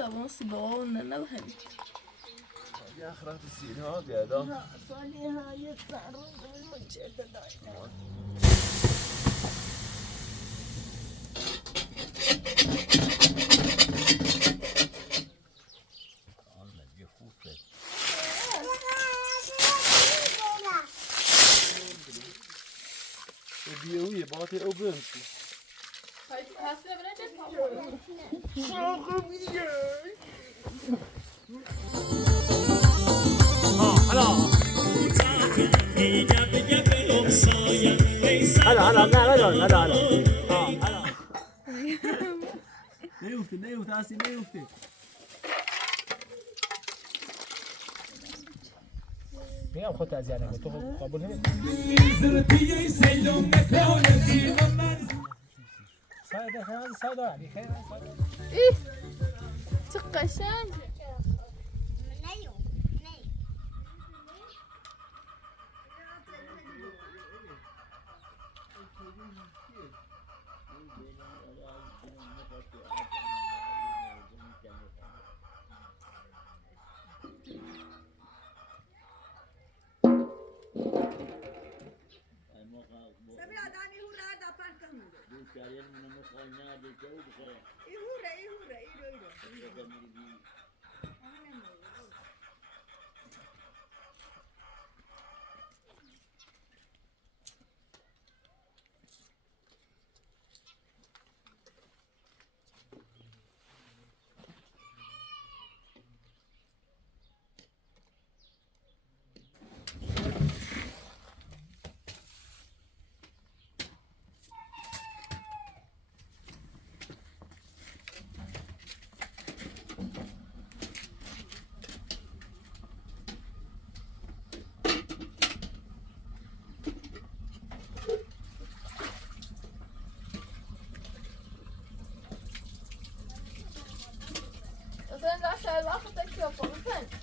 طبعا سبعة ننوهم يا أخرات السين هذا هذا صالحة يتصارون بالمجد دايما بيوي باطي أو بنتي هسه بنجد شوق بيجي هلا نيوفت آسي نيوفت مين خدت أزيانة تو قبول سايدة يعني خير إيه تقشان مثلا عشان الواحد تكفى مثلا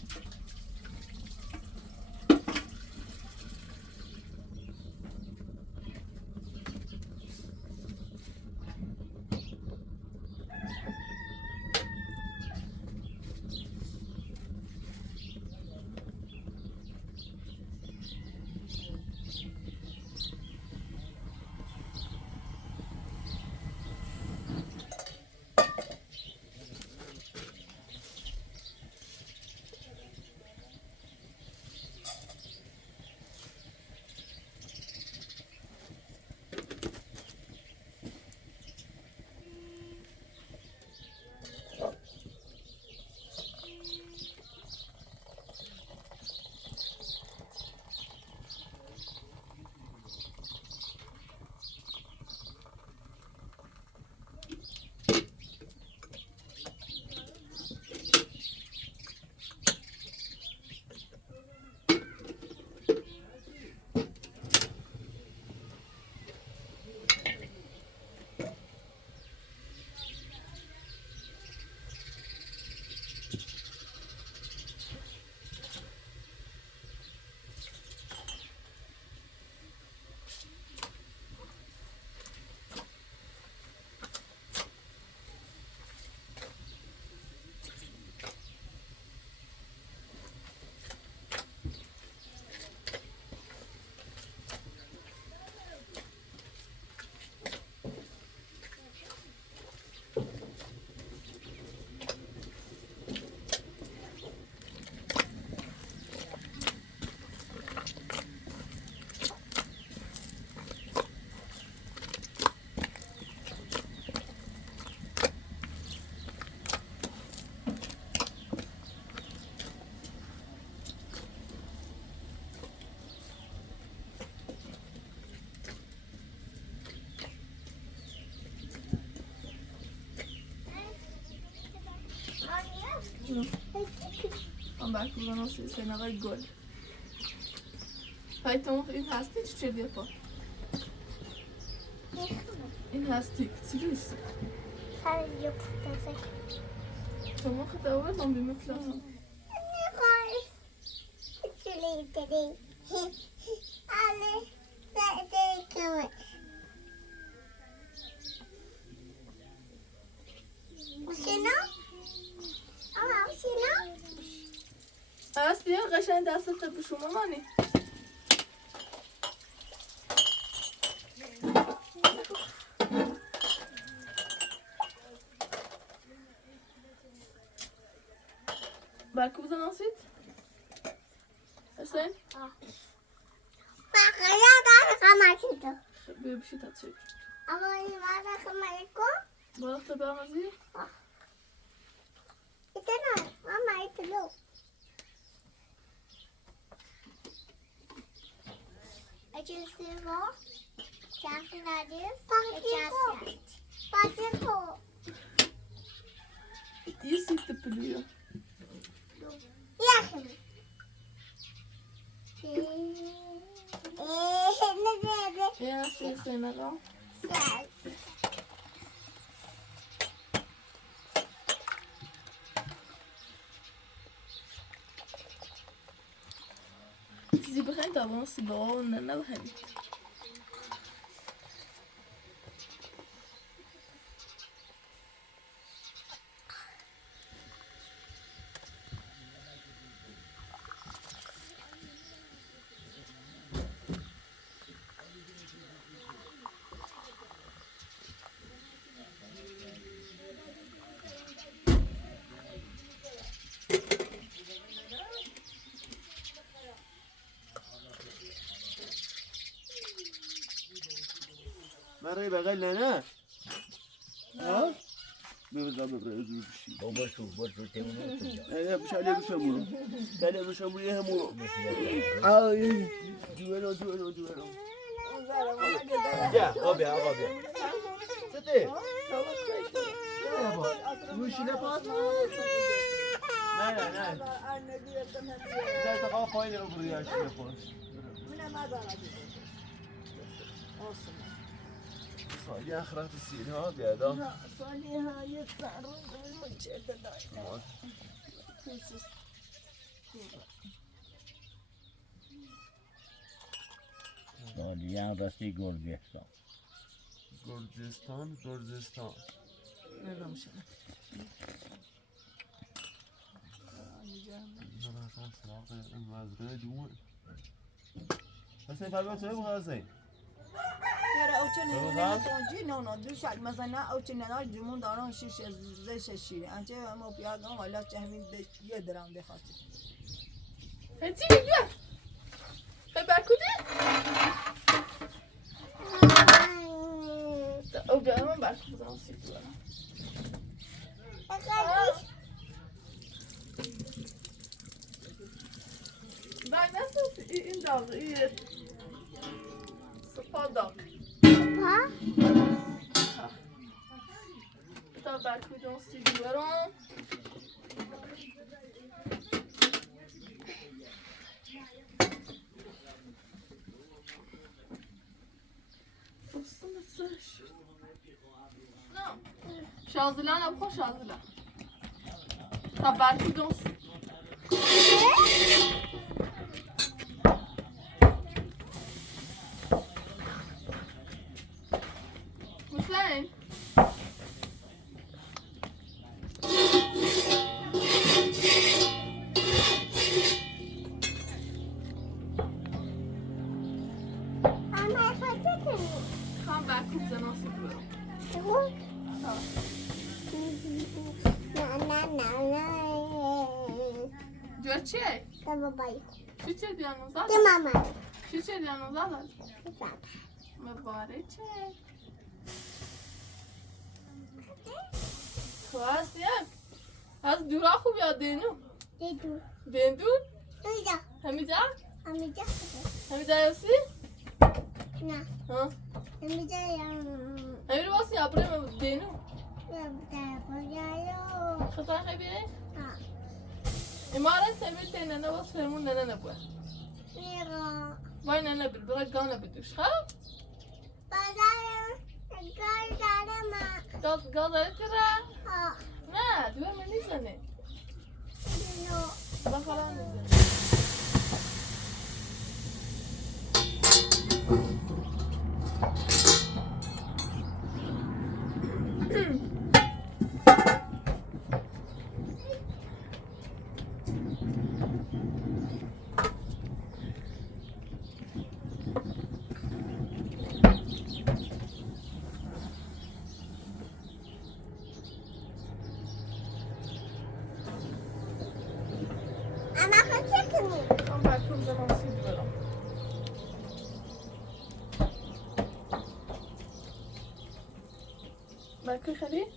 هم برکوزا ناسی سنگای گل های تو این هستی چی چه دیگه پا این هستی چی لیست هذا يبتسم تو ما خد اول هم بمثلهم شلي تدي على لا كمان وشنو راستی قشنگ دستت به شما مانی برکو بزن آسید حسین بقیه داره خمکی تو ببیشی تا چه اما این وقت خمکی کن بالا تا برمزی ایتنا ماما ایتلو اجازه Chassi nariz, chassi. Pode pôr. Isso que pediu. E aqui? É assim, sem legal. Sie brennt aber uns da unten, ne? مرة بغل لنا ها بيرجع ببرز بشي بابا شو تمنو انا مش عليه بشمو انا بشمو يهمو جوالو يا غبي ستي وش لباس لا لا تقاف وين الأبرياء شلفوش صالي آخرات السين ها بيادا صالي هاي الصعرون المجد دايما سالیان راستی گرجستان گرجستان حسين فاقوة سوي بغازين ترى اوچن نه تونجی نه دو شال مثلا اوچن نه جمون دارن شش زش شیر انچه ما پیاگام والا چهمی یه درام بخاطر هتی بیا برکوده او بیا من برکو بزنم سیب دارم بای نسو این داغ این سپا داغ تا برکوده اون سیب دارم شازلان ابخو شازلان تا برکوده اون سیب حسین خواهم برکوب زنان سیب برم جوه چیه؟ چی دیانو زدن؟ چی دیانو زدن؟ مباره چه؟ تو هست یک؟ از دورا خوب یا دینو؟ دندون؟ همیجا؟ همیجا یاسی؟ ها؟ همیجا باسی ابره دینو؟ خطا خیبیه؟ امارت تمیل تی ننه باز فرمون ننه نبوه وای ننه بیر برای گانه بدوش خب؟ گاز داره تیره؟ نه دوه من نیزنه بخلا نیزنه زمان سید برم. باكل خليه؟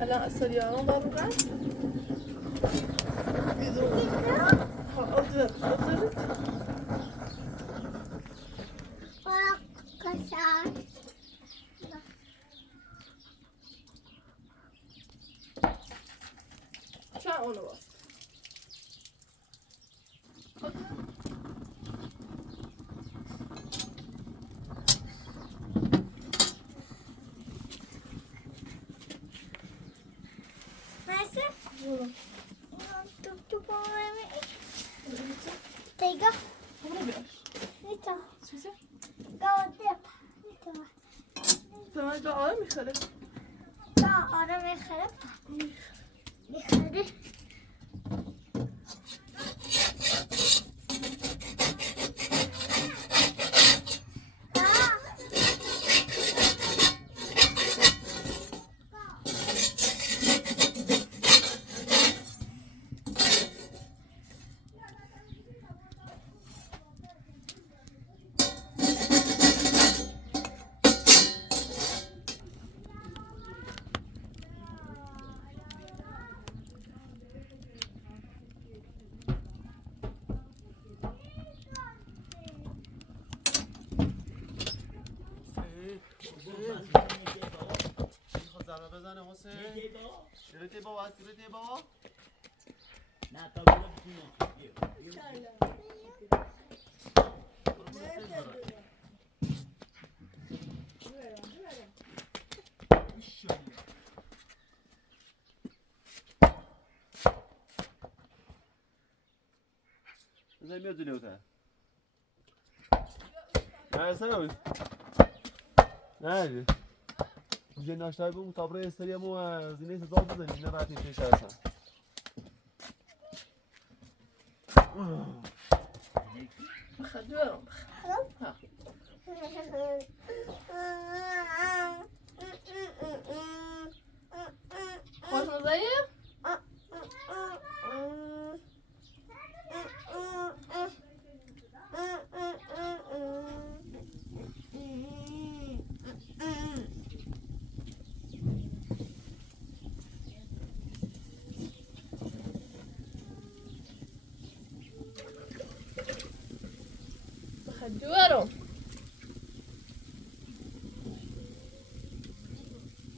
هلا السيارة ضربة شو اونو بس Tiga. Vad görs? Lite. Ska vi se? Gå och dip. Lite. تمام بقى عالم يخرب Ja, Adam är skärp. Det är det. بزنه حسین گرفتی بابا از گرفتی بابا نه تا بودم بزنی میاد جلوتر نه اصلا نه اینجا ناشتای بوم تابره استری همو از اینه صدا بزنیم نه بعد نیستش اصلا خدوهم خوش مزايا خدوهم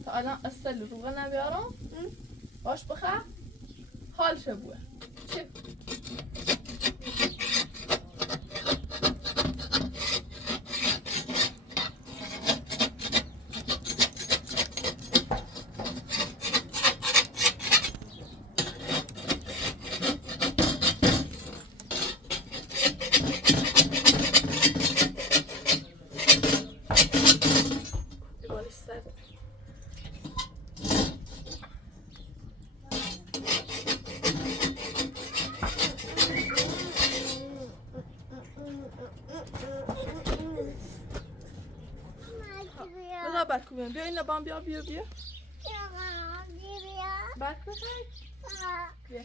الان السل رو غنا بیارم باش بخور حال شبوه شب برکوبیم بیا این لبام بیا بیا بیا برک بخوای بیا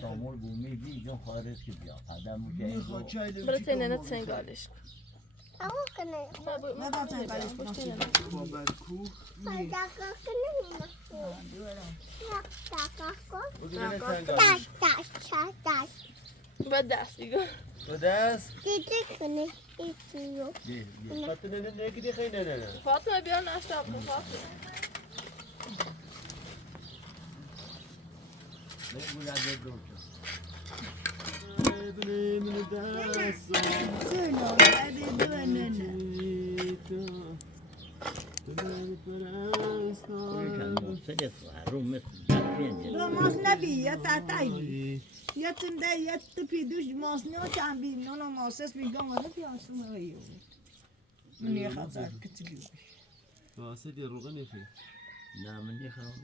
تامور بومی بی جون خارج که بیا قدم مجایی برای تیننت سنگالش نه تا تنگالش باشید با برکو با دست دیگه با دست کنه فاطمه نه که دیگه نه فاطمه بیا ناشتا بکن فاطمه بگو نده دو ابني من داس ماس نبی یا تاتایی یا تنده یا تپی دوش ماس نه چند بی نه ماسس میگم ولی پیاس میگیو منی خاطر کتلیو واسه دی روغن نفی لا مني خلاص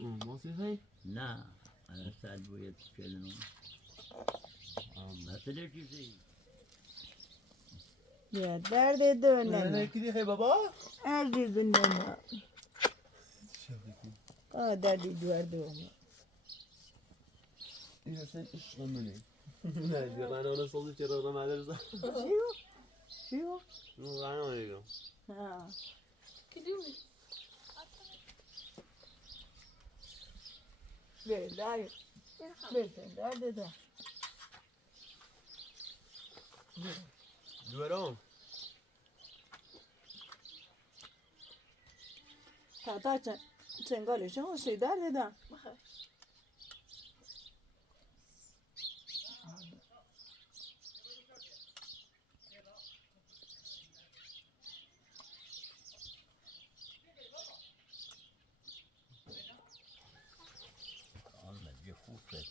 ما سيفي لا أنا سعد بويا تكلمون ما تدري زي یا درد دونه كذي خي بابا عزیز نه دردی دونه إذا سن إيش ضمني لا يقول أنا صلي ترى أنا ما أدري شو أنا ما يقول ها کدومی؟ بله درد ده دوران تا چنگالش هم سی درد ده الله يخوفك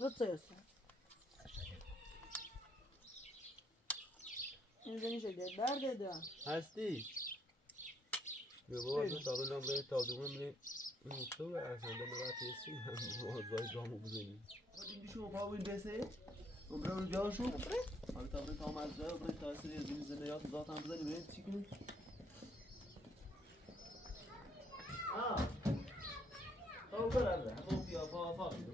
بطيسة اینجا میشه درد ده هستی بیا بابا تو تابلو برای تابلو من تو اصلا دم رفتی سی هم وضعی جامو بزنی این شو باوی بسه عمره رو جا شو حالا تابلو تام از جا برای تاثیر از این زندگیات ذات هم بزنی برای چی کنی تو برده همون بیا با بیدو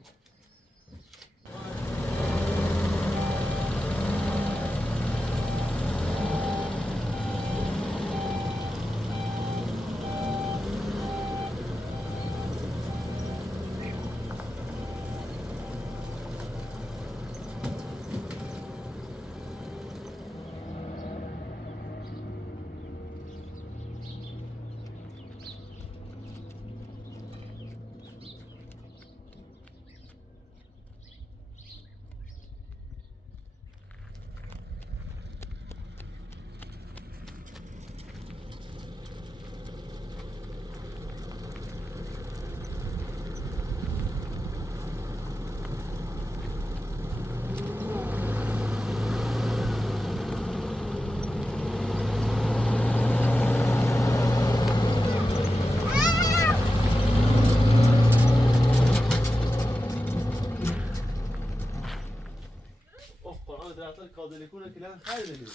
کادر کنه کلان خیلی بده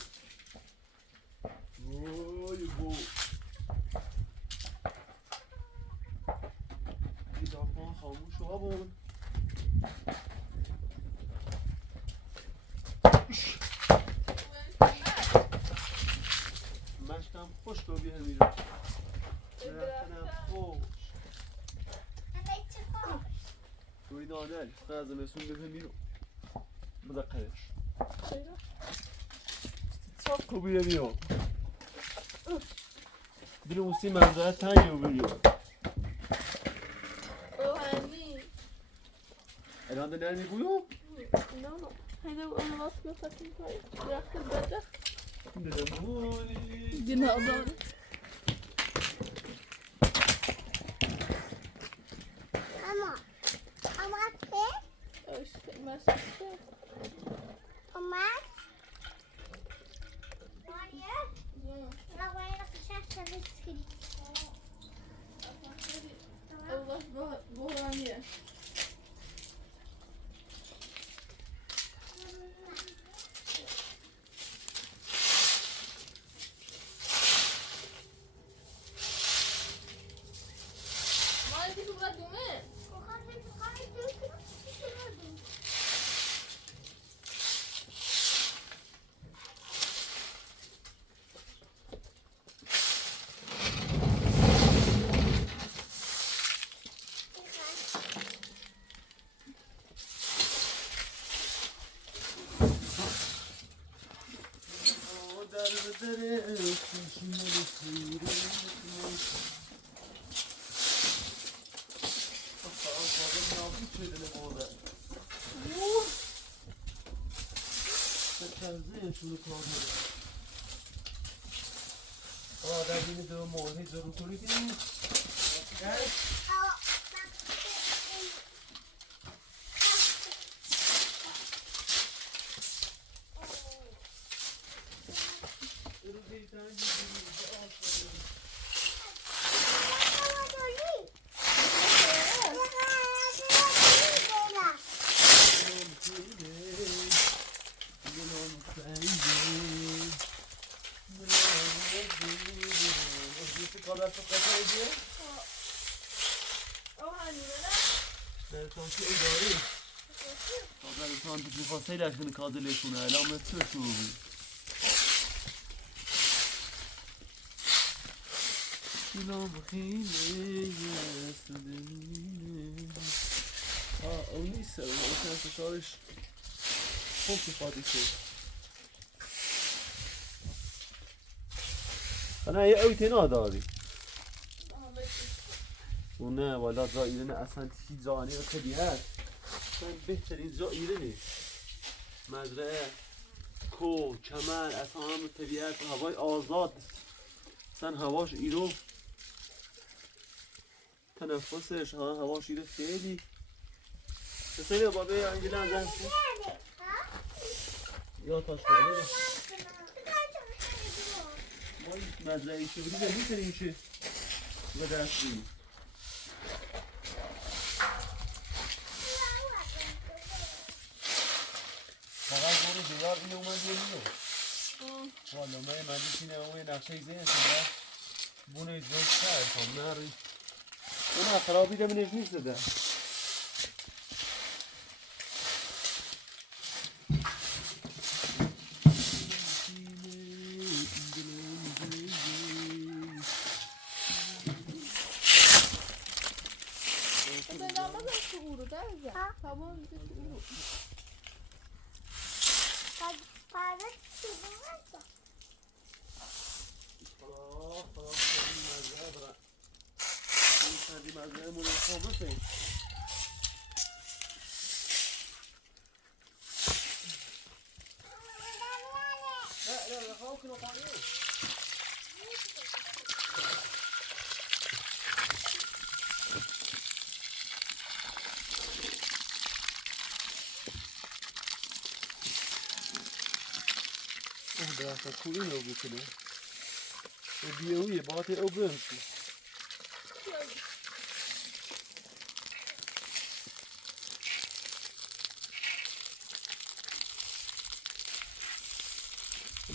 وای بو کتابخوان خاموش ها بود مشکم خوش رو بیه میرم رفتنم خوش توی دادر از مسئول بیه میرم مذکرش چاپ کو بیه بیام بیرو موسی منظره تنگی رو بیرو اوهانی الان ده نرمی بویو؟ نه هیده اون راست بفتیم پای درخت بده دلمونی جنازان اما که اشکال مشکل اومد مانیه نوایی را کشت سبیسکری الله بحرانیه مالی تو بقید دومه در این دو مورد ضرور کنید خیلی اکنون کادلشونه علامت چه شروعی سلام خیلی اون نیست اون فشارش خوب کفاتی شد نه یه اوی تینا داری اون نه والا جا ایران اصلا هیچ زانی رو طبیعت اصلا بهترین جا ایرانه مزرعه کو چمن اصلا هم طبیعت هوای آزاد اصلا هواش ایرو تنفسش هواش ایرو خیلی بسیاری بابه انگیله هم زنسی یا تاش بابه ما مزرعه ایشه بودی میتونی ایشه و دست بیم فقط برو دیوار اینه اومد یه میگو والا من دیشینه اومه نقشه زین سده بونه زوج کرد نری اون خرابی ده منش نیست ده درخت کوری رو بکنه بیاویه باعث او برمشی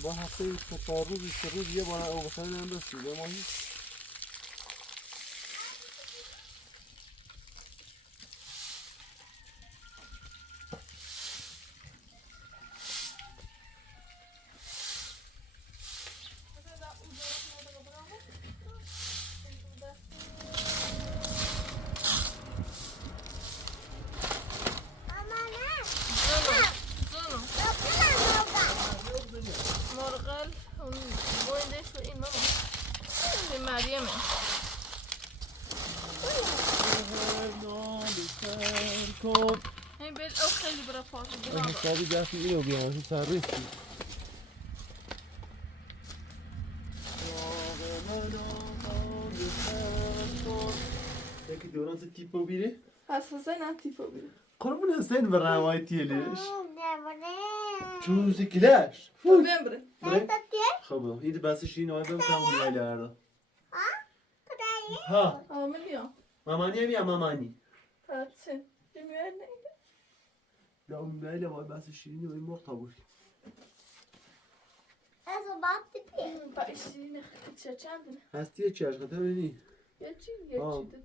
با هفته 4 روز 3 روز یه بار او بخیر هم رسیده ماهی حسابی دستی اینو بیان سرریز کنی یکی دوران سه تیپو بیره؟ حسین هم تیپو بیره قربون حسین به روایتیلش چون سکلش بره خب هید بسش این آقای بهم تمام میگه لرده ها آملیا مامانی هم یا مامانی پرچه جمیعه نه یا اون میگه آقای بسش این آقای مختا بود بایشی نخیلی چند هستی چه عشقه تا بینی؟ یه چی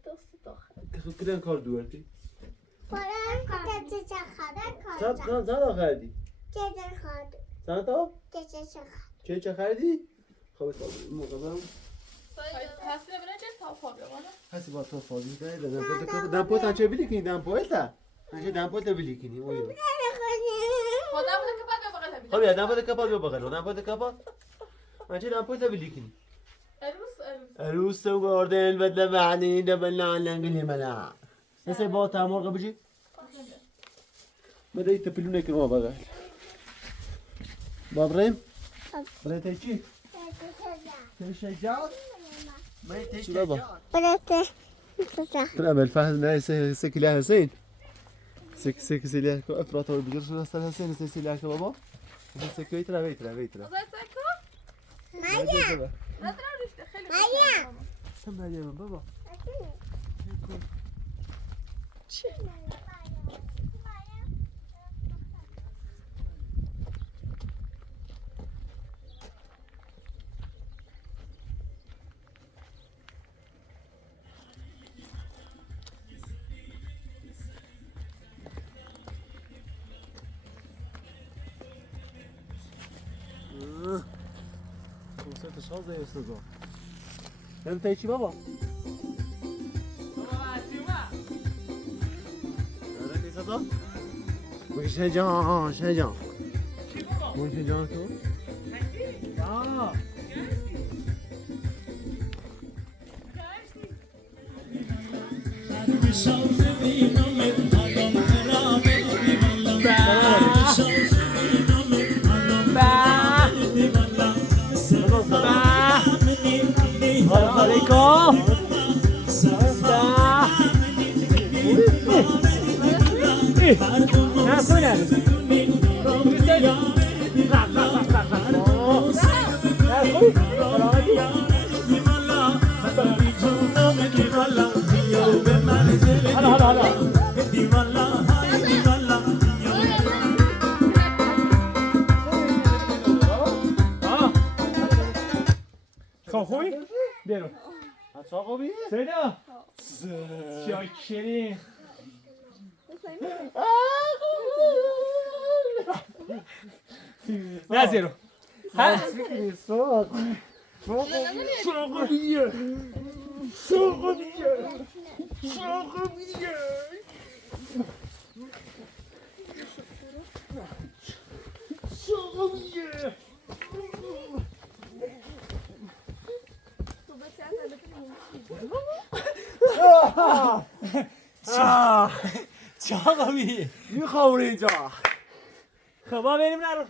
دست داخل خب کدن کار دوردی؟ زد خریدی؟ چه خریدی؟ خب موقع برم هستی ببینه چه تافا بگونه هستی با تو فاضی ده دمپوت هم چه بلی کنی دمپوت ها؟ هنچه دمپوت بلی کنی اویو خودم بوده که بعد بغل بگیرم خب یا دمپوت کپا بیا بغل دمپوت کپا هنچه دمپوت بلی کنی عروس سو گردن بدل معنی دبلنا علنگلی ملا نسي بوتا مرغة بجي بدأ يتبلون يكون ما بغل بابريم بدأ تيجي تشجع ما شو تشجع بابا؟ برات ترى فهد ناس سكلها حسين سك سيليا افراط هو بيجرش ناس حسين سيليا بابا سكوي ترى بيت أزاي ساكو؟ مايا لا تراوش دخلي مايا سمع يا بابا وصلت الشاطئ يا استاذ انت ايش بابا شجاع شجاع مو شجاع تو السلام عليكم خوی برو اتفاقا بی سیدا شاکری نه زیرو ها چاقا بی میخوام اینجا خب ما بریم نرو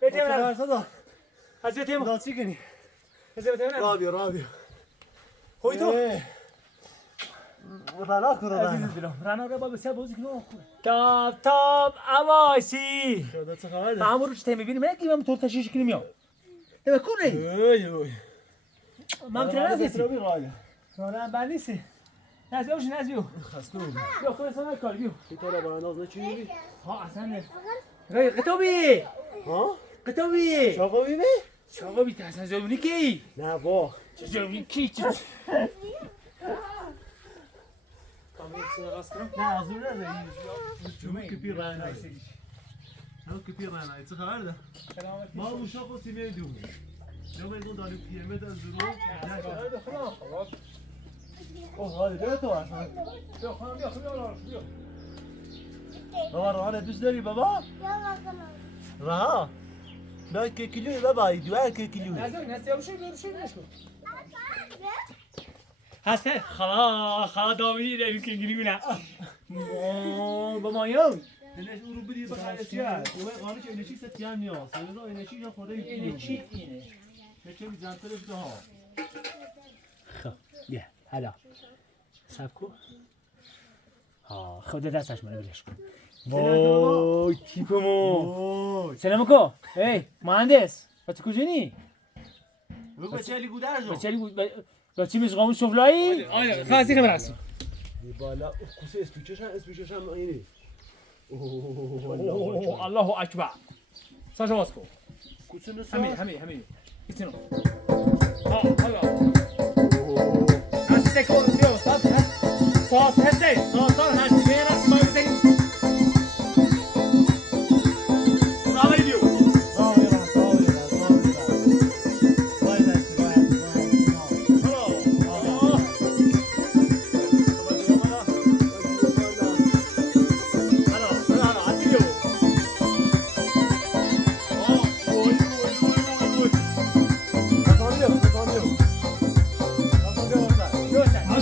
بریم نرو صدا از بیتیم داد چی کنی از بیتیم نرو رادیو خوی تو رنا کرو عزیز دلم رانا رو با بسیار بازی کنم تاب عواشی شده چه خبره همون رو چه میبینیم من گیمم تو تشیش کنیم یا نه کنه اوی من ترى نازل رو بیغاله رانا بنیسی نازل وش نازل خسته بیا خود سامر کار بیا تو را ناز نچی ها اصلا نه قطبی ها قطبی چاقا بی شاقا بی تحسن زبونی کی نه با زبونی کی چی نه از اون نده جمعه کپی رای نده همه کپی رای نده چه خبر ده ما موشا خود سیمه دوم جمعه ایگون دانیم پیمه دن زرو اوه حالی بیا تو اصلا بیا خانم بیا بیا بابا رهانه دوست داری بابا؟ رها نه که کیلوی بابا دوار که کیلوی نستی بشو نشکن هسته خلا دامی داریم که گیری نه با مایون دلش او رو بدی بخواه اسیار اوه قانش اینشی ستیان نیاز سنوزا اینشی جا خوده اینه چی اینه نچه بی جانتر افته ها خب بیا حالا سب کن خود دستش منو بلش کن وای تیپمو سلام کو ای مهندس تو کجایی بچه علی گودرجا بچه میز قامون شفلایی آره خاصی خبر هست بالا کوسه اسپیچش هم اینه الله اکبر ساشا باز کن کوسه نسا همین ایتونو حالا هستی سکون بیو ساس هستی ساس هستی بیه رسی ما بزنیم راوری بیو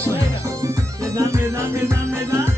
Aşağıya. Neden?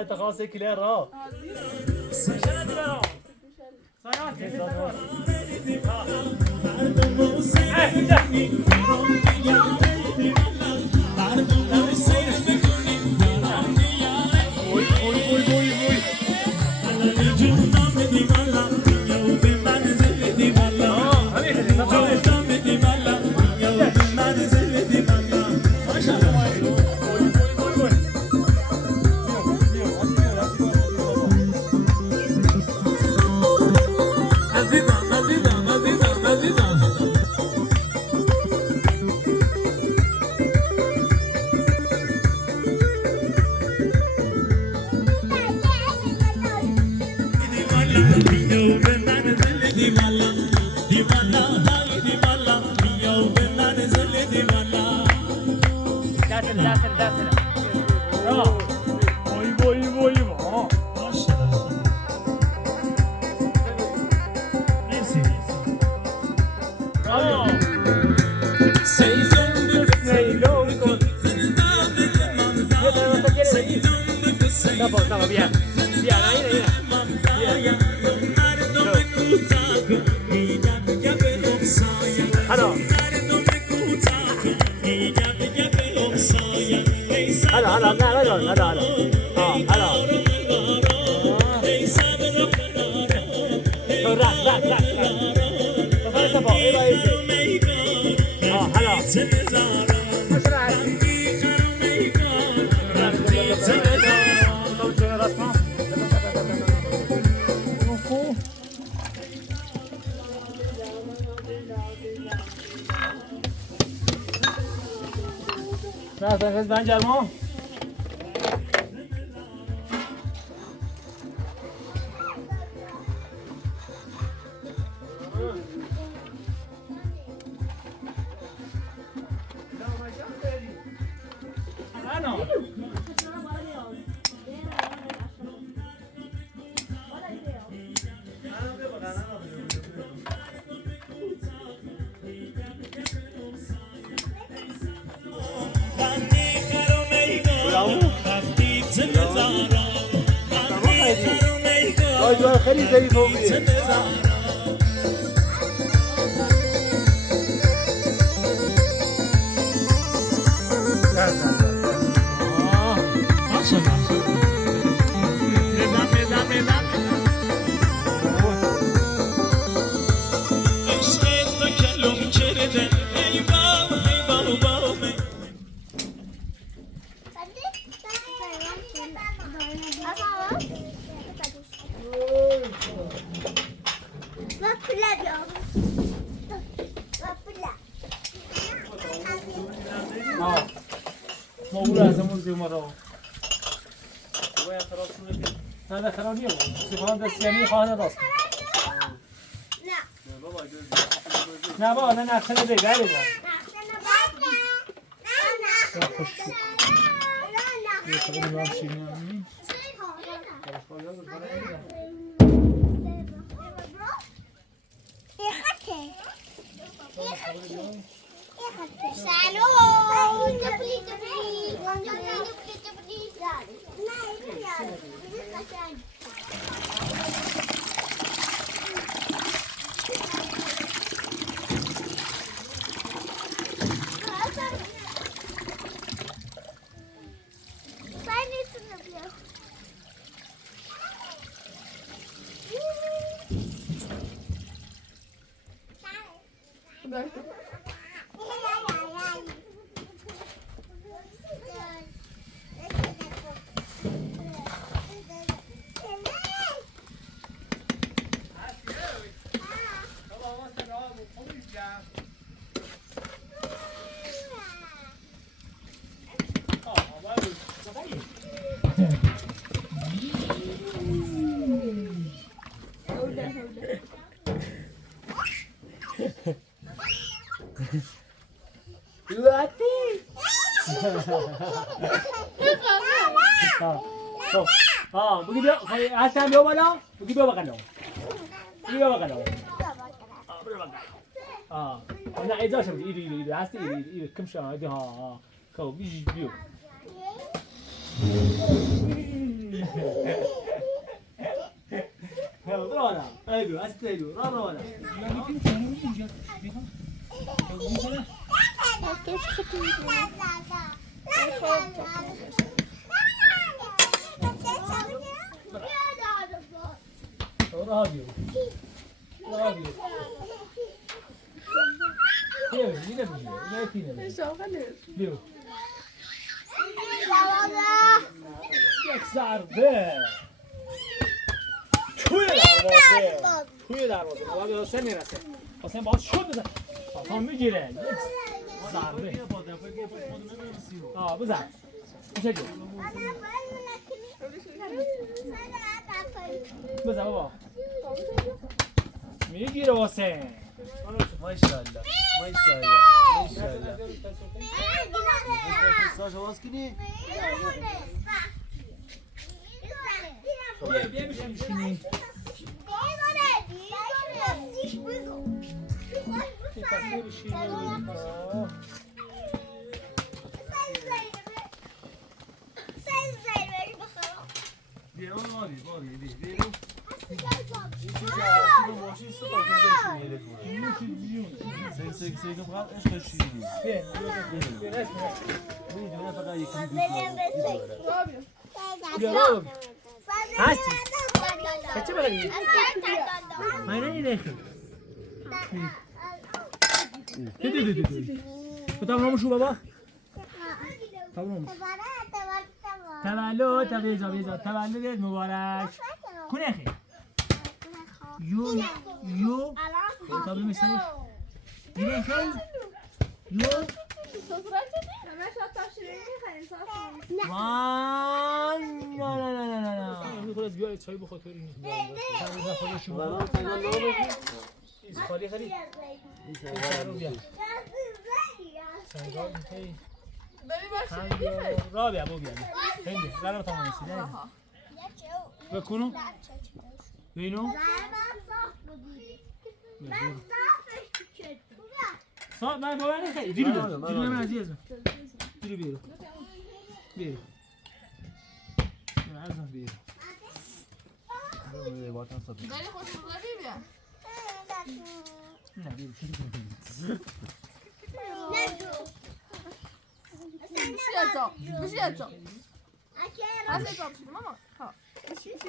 لا تخاص كلير را نه من جرما خیلی ظریف و خوبیه. هذا خرابيه سبحان الله سيامي خانه راس لا نه بابا نه نقشه نده بله نقشه نباید خوش شد یه خبری نام شیرین همین بگی بیا هستم بیا بالا بگی بیا بقلو بیا بقلو نه اجازه بدی ایرو هستی ایرو کم شما دی ها خب بیش بیو رانا ایرو هستی ایرو رانا رابيو بيو یک ضربه توی دروازه نوابی حسین میرسه حسین باید شد بزن تا میگیره یک ضربه بزن میشه گیر بزن بابا میگیره حسین ماشاءالله ساشا باز کنی بیا میشینی هستی چه بگی من نمی‌دونم تمام شو بابا تمام تولدت مبارک کنه خیر یو تا بمیشنی دیگه خیر یو وای نه خلاص بیا چای بخور بریم نه خودشون برام تنها چیز خالی خرید این بیا سنگال هی رابع ابو بیا هندی برام تمام نشید بکنو بینو صاحب من باور نخیر دیرو من عزیزم دیرو بیرو بیرو عزیزم بیرو داری خوش بگذاری بیا نه بیرو بشیدم هستی ماما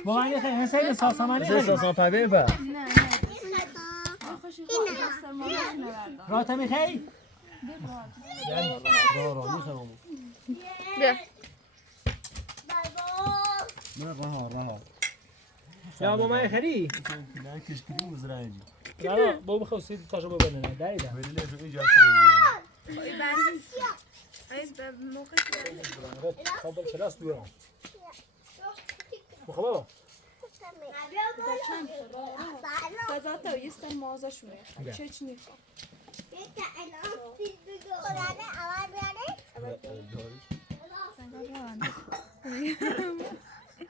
باور نخیر حسین ساسامانی حسین ساسامانی با راتمی خیر بیا رها یا ماما خری نه کشکری مزرعی نه بابا خواستی تاشو ببینه دایدا ولی نه شو ایجاد خب کلاس دو بابا چند تا یستن مازه شویه چه نیفا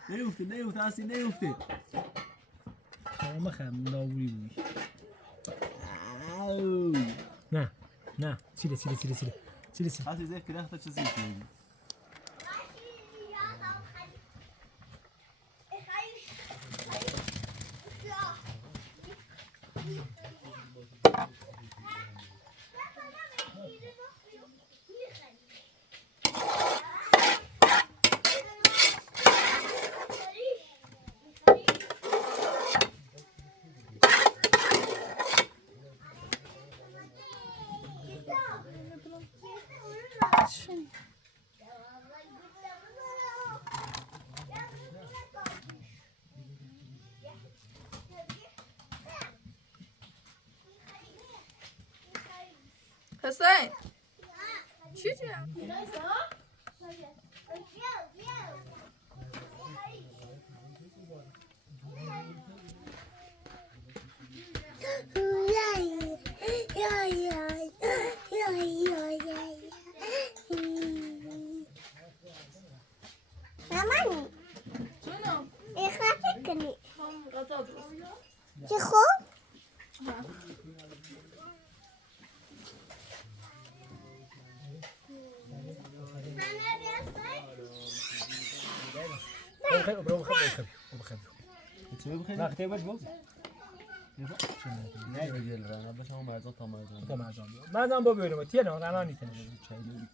نیفته اصلی نیفته خم ناوری بوی نه سیده هاتی زیف که نختا چه زیف کنید حسین چی مامانی جونم اخلاقی کنی هم غذا درست چه خوب وقتی باش بود نه بگیر رانه بس هم مرزان تا مرزان مرزان با بیارم تیه نه رانا نیتونه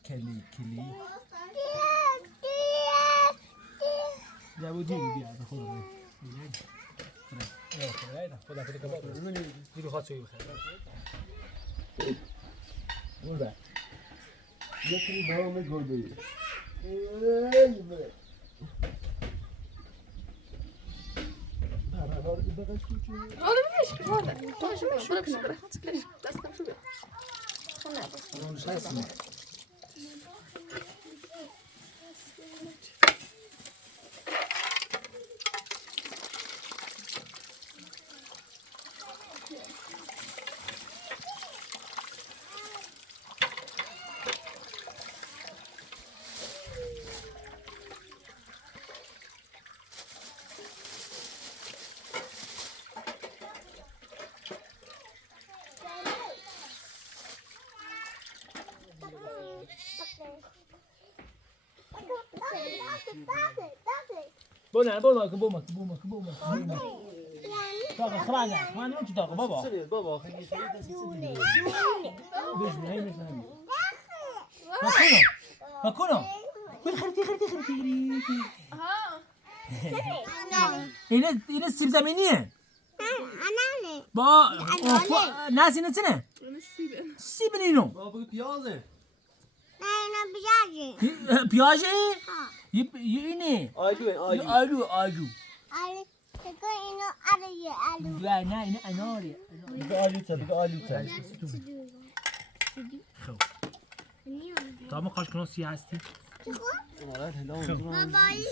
کلی جابودی بیا خود خدا خدا کباب دیگه خاصی بخیر برده یکی برام گربه حالا میش که حالا برو دستم شو بونا كبومة طاقة خراجة ما عندي طاقة بابا بابا خیلی خیلی بيش هاي مش مهم هكونو خرتي ها إلى السيب زمينية انانه با ناس نتنه سيب نينو بابا پیازه نه بیاجی پیاجه اینه آلو آلو تکو اینو آلو نه اینه اناره بگه آلو تا خب تا ما قاش کناسی هستی بابایی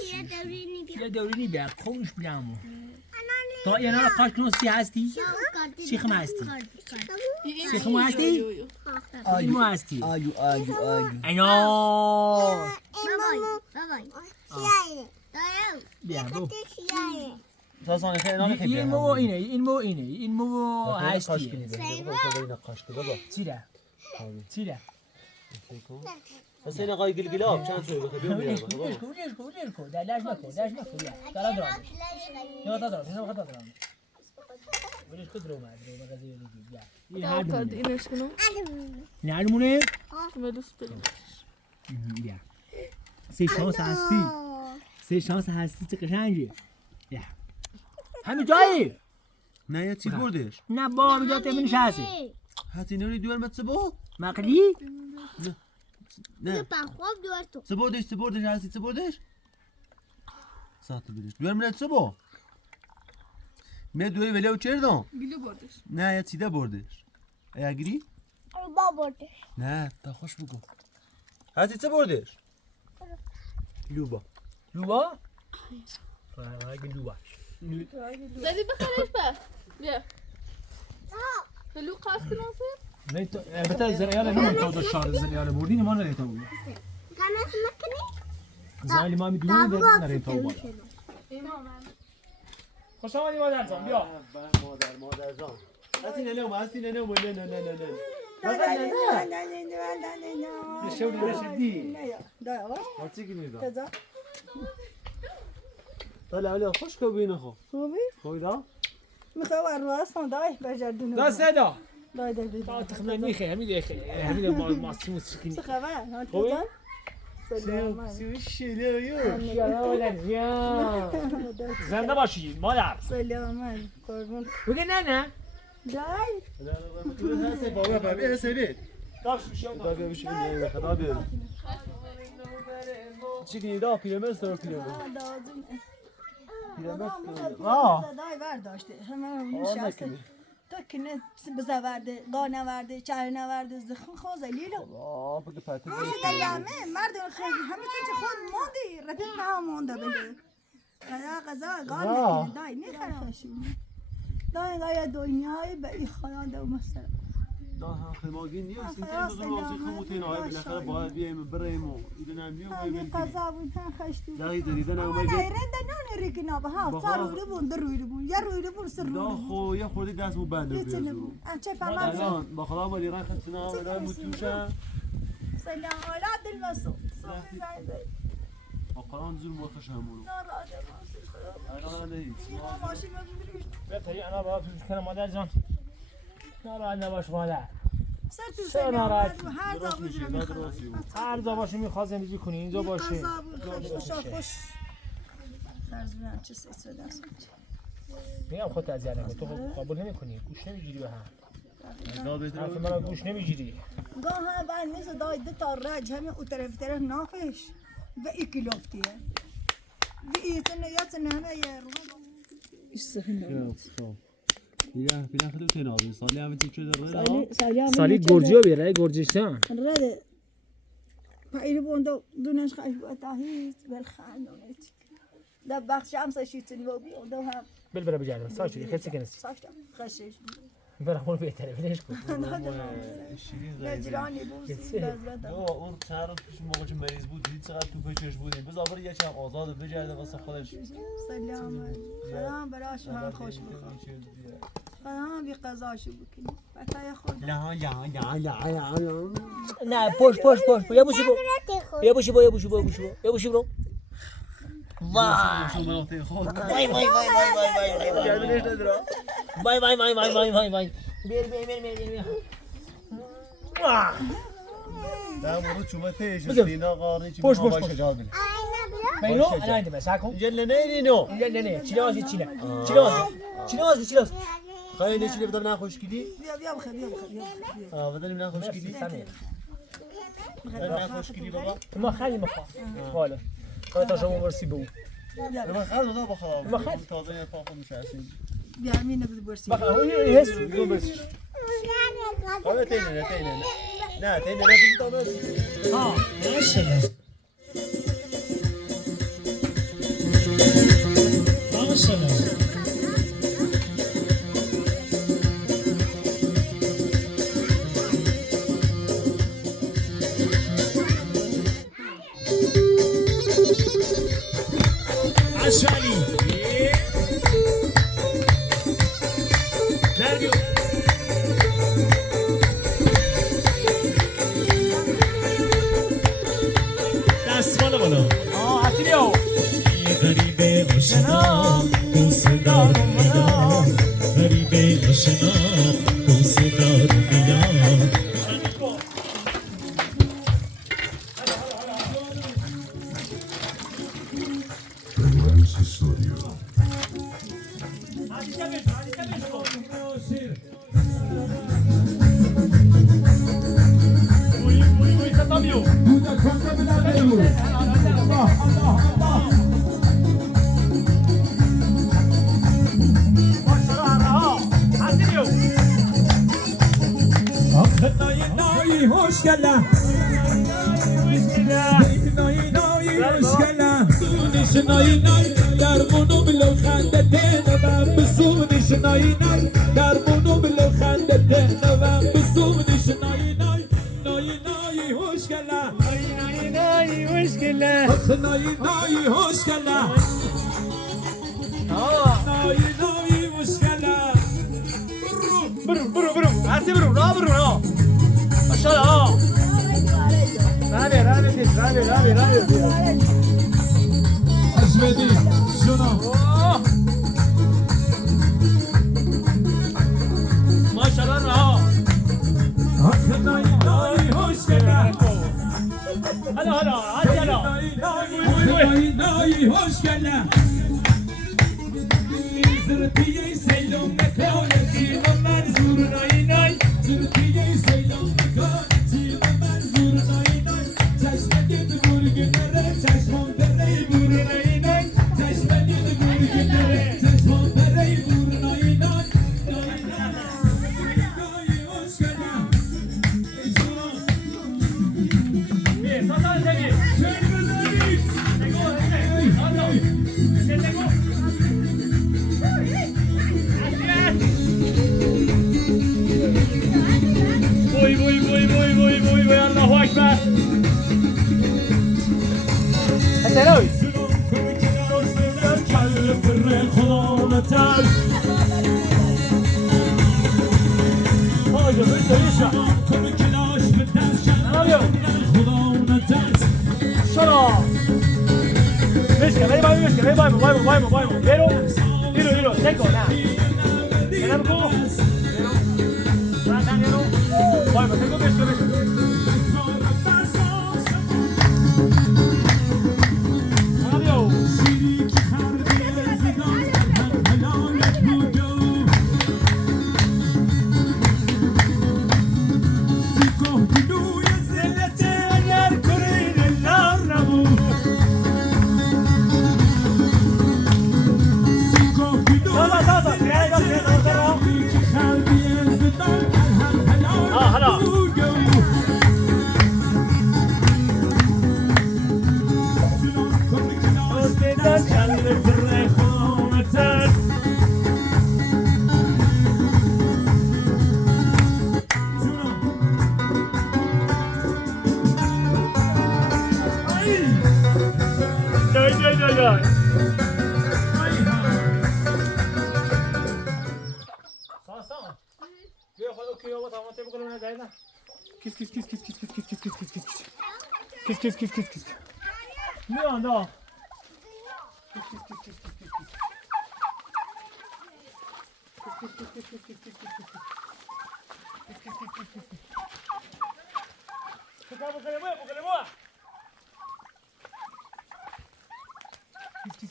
یه دورینی بیا خوش بیامو تا یه نار قاش کناسی هستی شیخ ما هستی شیخ ما هستی آلو هستی آلو اینا بابایی سیاه بیا بو ساسانه خیلی نان خیلی این مو هستی چی ده حسین آقای گلگلاب چند شوی بخیر بیام بیارم ولش کن دلاش نکن دارم ولش کن درو مغازه بیا اینش کنم نعلمونه ولوس بریم بیا سه شانس هستی چه قشنگه بیا همین جایی نه یه چی بردش نه با همین جایی تمنش هستی هستی نوری دوار مت سبو مقلی نه خواب دوار تو سبردش هستی سبردش ساعت بیرش دوار مت سبو می دوری ولی او چردم گلو بردش نه یه چیده بردش اگری بابردش نه تا خوش بگو هستی چه بردش لوبا لوبا؟ فرقه لوبا زدی بخرش به بیا هلو قاس ناصر نه تو البته زریال نمیتونه تو شار زریال بردین ما نمیتونه كانت مكني زریال ما میدونیم در نمیتونه بالا خوش آمدی مادر جان بیا مادر جان هستی ننم هستی ننم نه نه نه نه نشو نشدی ما چی کنید کجا؟ طلع خوش که بینه خو خوبی؟ خوبی دا میخوام راستم دای بجردونه دا صدا دای دای تا تخمن میخه همین ما ماسموس سکینی چه خبر؟ خوبی؟ سلام زنده باشی مادر سلام قربون بگه نه نه دای هستی بابا بابی هستی داش میشه دا بشین نه خدا بیار چی کنید دا پیرمرد سر پیرمرد دای برداشته همه نشسته تو کنه بزورده گاه نورده چهر نورده زخم خوزه لیلو بگه پتی باشه دیامه مردم خیلی همه چیز خود ماندی رفیق هم مانده بده غذا گاه نکنه دای نخراشیم دای دنیای به این خانه و مثلا دا هم خدماگی نیست این تیم بزرگ خموتین های بالاخره باید بیایم بریم و ایده نمیام همین قضا بود هم خشتی بود دایی دریدن اما اومد دایره دنان ریکنا به ها سر روی بون در روی بون یا روی بون سر روی دا بون خو یه خوردی دست مو بنده یه چنه بیازو بون چه فهمم الان با خدا مالی رنگ خستنا آمدن متوشن سلام اولاد دل مسعود با قرآن زور مخش همونو ناراده الان هنده هیچ ماشین رو بگیریم بهتری انا باید توش کنم مادر جان ناراحت نباش مادر سر تو چرا سلام ناراحت؟ هر درست جا میشه بود نه درستی بود هر جا باشی میخواد زندگی کنی اینجا باشه قضا بود خوش خوش فرض برم چه سیسر دست میگم خودت اذیت نکن تو قبول نمیکنی گوش نمیگیری به هم دا بهتره حرف منو گوش نمیگیری گاه هم بعد نیست دای دو تا رج همه او طرف نافش و ای کلوفتیه و ای تنه یا تنه همه یه رو ایش سهنه دیگه خودت تنابی سالی هم چه داره سالی گرجی ها بیره گرجیستان رده پایین بونده دونش خیلی بود تاهیت بالخانونت ده بخش هم سشیتنی و بی اون دو هم بل بره بجردم ساعت شدی خیلی سکنستی ساشتم خشش برم اون بهتره بلش کن شیرین نجرانی بود بزرده اون چند روز پیش موقع که مریض بود دید چقدر تو پچش بودیم بذار بره یکم آزاد بجرده واسه خودش سلام براش هم خوش بخواه خدام بی قضاشو بکنی بطای خود نه پشت یا بوشی برو وای بیر ده مورد چوبه تیش دینا قاری چی پشت باشه جواب بده بینو انا انت بس هاكم جل نه نینو نه چیلاز خیلی چی بدم نخوش کیدی بیا بخیر بدم نخوش کیدی نخوش کیدی بابا ما خیلی مخواه والا تا شما برسی بو من خلاص دا بخدا ما خد تازه پاخو میشه بیا مين بدي برسي بقى هي هس بدون برسي حالا تینه نه بگی تا برسی ها ماشاءالله ماشاءالله عشاني نرجو دستمال بالا اصلیو غریب آشنا دوست دارم منو غریب آشنا دوست دارم میام hoş geldin. مشکلم سونش نای نای در منو بلو خنده تنوم بسونش نای نای در منو بلو خنده تنوم بسونش نای نای نای نای مشکلم نای نای مشکلم نای نای مشکلم نای نای مشکلم برو هستی برو را ماشاءالله رابی اجمدی شنو ماشاءالله رها نای نای خوشگله هلا نای نای خوشگله زرتیه سیلون نکالتی و منظور نای نای زرتیه سیلون نکالتی و منظور نای نای چشمگید گرگنره چشمان دره بور نای نای چشمگید گرگنره چشمان دره بور نای نای نای نای خوشگلم بیا سازان سگی شیر بزنید نگو وای الله اکبر حسنوی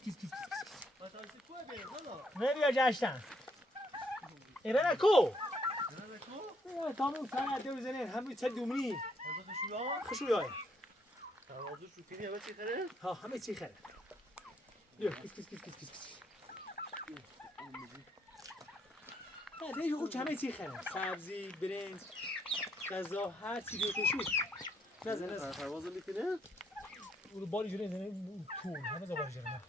Kiss. No. Nereye geçtin? İrana ko. Tamam sana de üzerine hem bir çedumni. خوشو یای. تواضع شوخی همه چی خره؟ ها همه چی خره. بیا کس. نه دیگه خوش همه چی خره. سبزی، برنج، غذا، هر چی بیوتشو. نزن. تواضع میکنه؟ اون باری جوری نزنه تو همه زبان جره.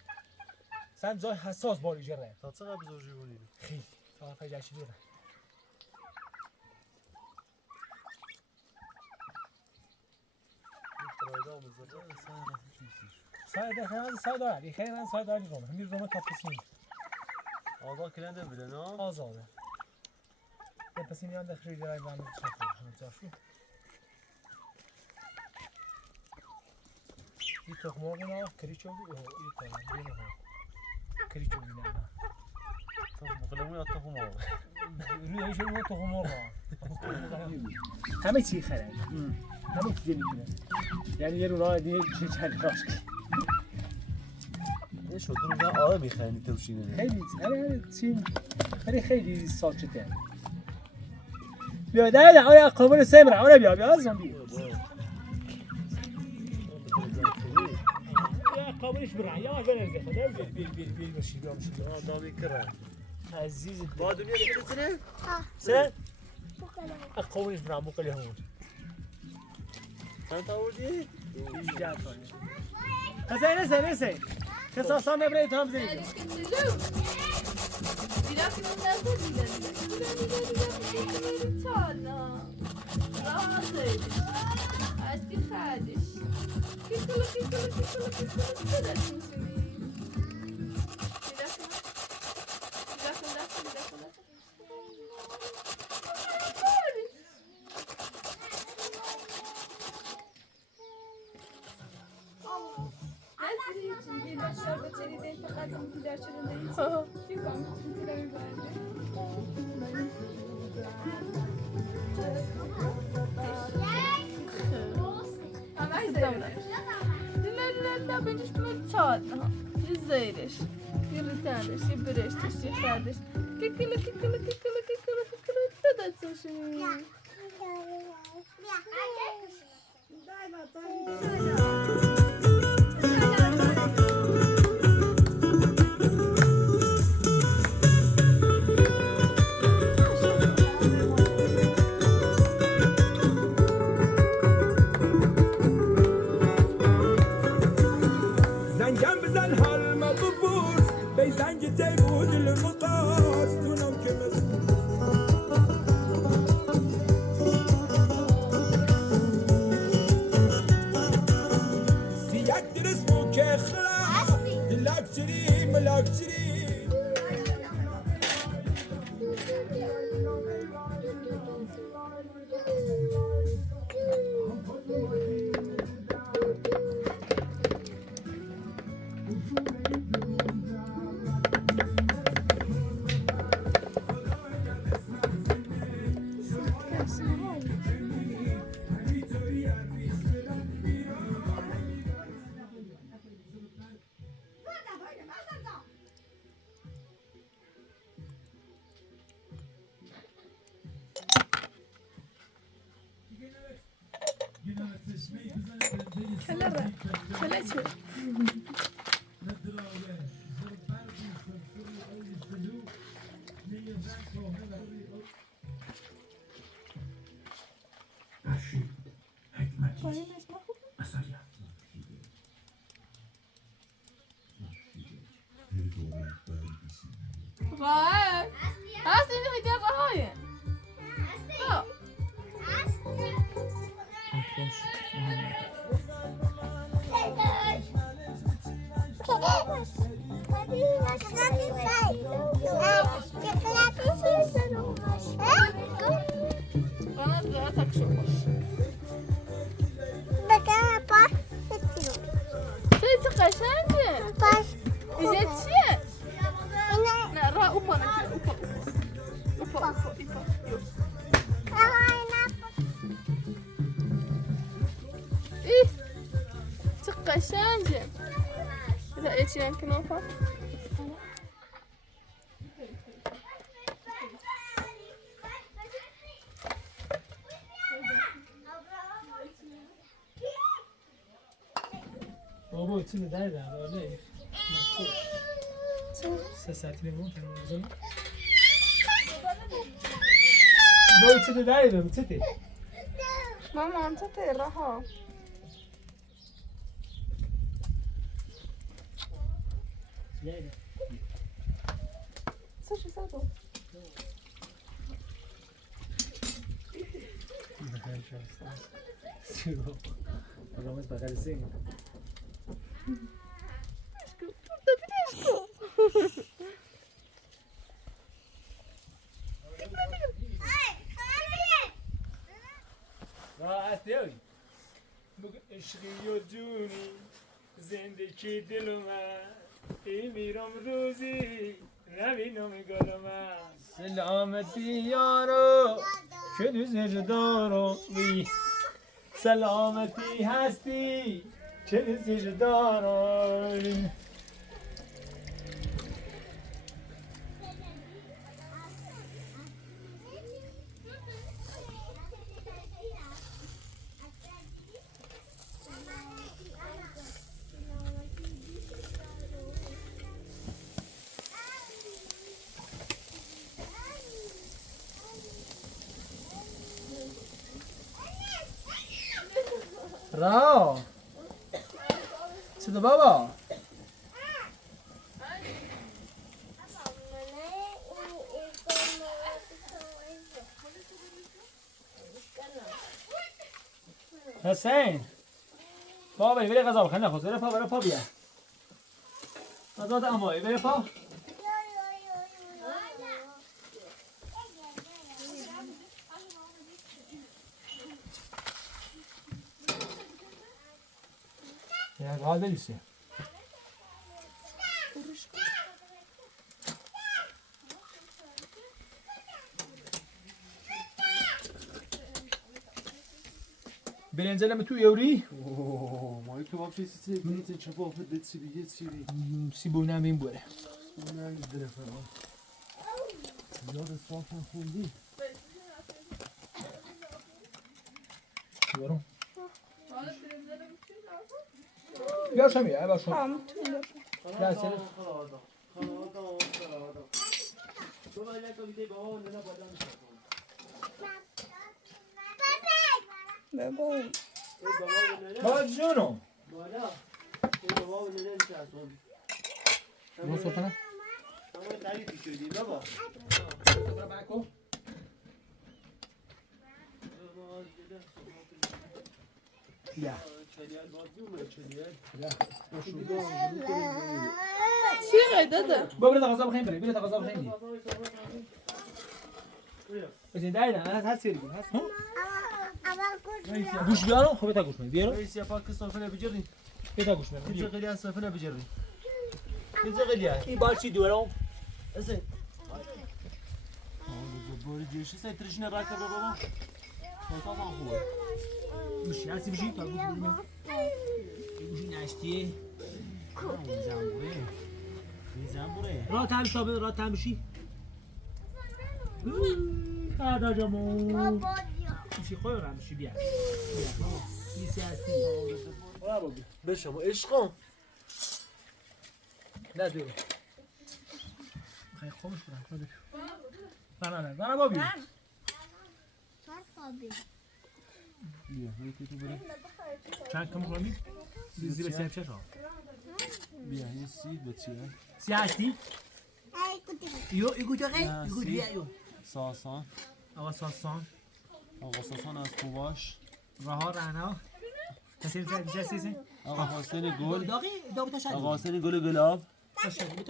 سن جای حساس باری جره. تا چقدر بزرگی بودی؟ خیلی. تا فجعشی بیاره. سایدار دی خیلی من سایدار نیستم همین روم کافسین آزاد کننده بده نه آزاده پس این میان داخل جای من چطور این تخم مرغ نه کریچو کریچو نه مخلمون تخم مرغ روی شما تخم مرغ همه چی خره همه چیزی میکنه یعنی یه رو راه دیگه چند راش این شد رو نه آره میخرنی توشینه خیلی ساکته بیا ده آره قابل سمره آره بیا زنبی قابلش برای یا بنرزه خدا بیل باشی بیا میشه دامی کرد عزیز با دنیا دیگه سنه قابلش برای بقلی همون چند تا آوردی؟ 18 تا نسه کسا سامه برای تو هم زنید هذه كتلو لكن الناس راسك أستي خادش لا بنش متشالها يزيرش يرتانش يبرشتش يخادش كيكلو كيكلو كيكلو كيكلو كيكلو تدتشي زنگم بزن حال ما ببوس بی زنگ تیبود المقاس دونم که سیاک درست مو که خلاص دلاک چری ملاک چری غاية هاسي اللي هدي غاية أنا ذاتك شوفش سيتي قشنجة إجت شيء لا راح أوبا نكمل أوبا إيه تقشنجة رأيت يعني كنوفا بابا içinde derdi abi öyle. Ses saatini mi o zaman? Bu içinde derdi mi titi? ماما أنت تراها سوشي ساتو Vamos pagar assim. راستیوی بگو عشقی و جونی زندگی دلومه ای میرم روزی نبینم گلومه سلامتی یارو که دوست دارم وی سلامتی هستی چه دوست دارم را صدا بابا حسین بابا بری غذا بخور نخوز بره پا بیا غذا ده امایی بره پا Ya kahve lise. برنجلم تو یوری اوه ما کباب چیزی می‌تونی چه بده چی سیبونم این بوره نه دیگه فهم یاد صاف خوندی برو بیا شمی بیا شما درسته بابا جونو رو سلطنه بیا چی قیداده؟ بابا غذا بخیم بریم بیا غذا بخیم بزین داینا انا هست بگیر هست گوش بیارم خب تا گوش می بیارم رئیس یا پاک صافنه بجرین تا گوش می اینجا خیلی از صافنه بجرین اینجا خیلی این بالچی دورم ازه باری جیشی سه ترشینه راکب بابا خلاص خوبه مش هستی بشی تا گوش بگیرم گوشی نشتی زنبوره راه تام صابه راه تام بشی خدا جمو میشی خوی راه میشی بیا میسی هستی بابا به شما عشقم نه دور خیلی خوبش برم نه بابی بیا هیچ تو بره چند کم کنی بیزی به سیم شش ها بیا این سید به چیه سی هستی یو ایگو تو خیلی ایگو بیا یو ساسان آقا ساسان از خوباش راه رهنا کسی دیگه سیسه آقا حسین گل داغی داغ تا شد آقا حسین گل گلاب تا شد بود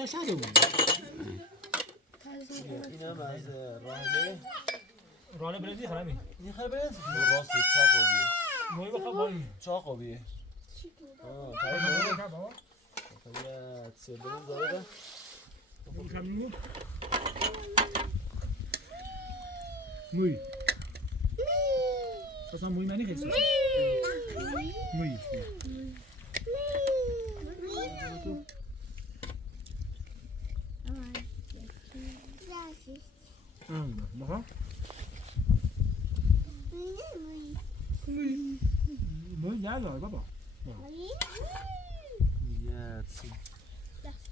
اینم از راهله راه برزی خرابی این خیلی برز راست چاقویه موی بخوام وای چاقویه یا سیبرم زاده موی اصلا موی منی خیلی موی بخوام موی نداره بابا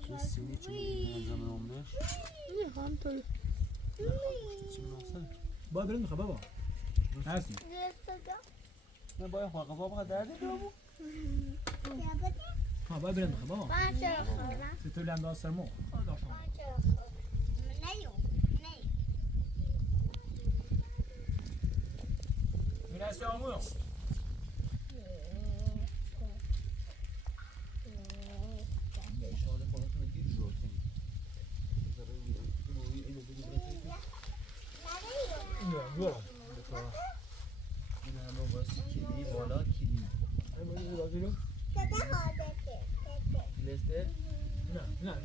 یا سینی چی انجام نمونش میخوام تو باید بریم میخواه بابا هستی نه باید خواهد بابا درده بابا ها باید بریم میخواه بابا ستولی هم داست سرمو میرسی آمویو این همه باسی کلی بالا کلی لسته؟ نه